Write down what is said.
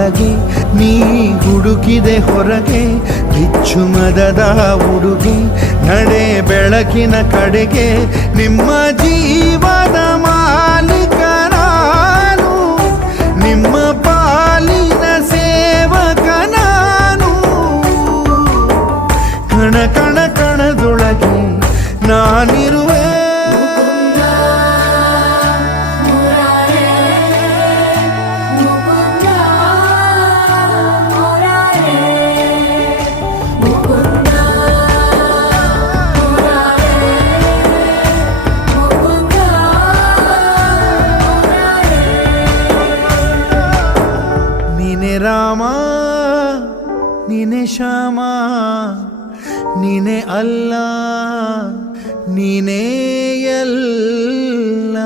ಒಳಗೆ ನೀ ಹುಡುಕಿದೆ ಹೊರಗೆ ಬಿಚ್ಚು ಮದದ ಉಡುಗೆ ನಡೆ ಬೆಳಕಿನ ಕಡೆಗೆ ನಿಮ್ಮ ಜೀವದ ಮಾಲೀಕ ನಾನು ನಿಮ್ಮ ಪಾಲಿನ ಸೇವಕ ನಾನು ಕಣ ಕಣ ಕಣದೊಳಗೆ ನಾನಿರುವೆ ನೀನೆ ರಾಮ ನೀನೆ ಶ್ಯಾಮ ನೀನೆ ಅಲ್ಲ ನೀನೇ ಎಲ್ಲ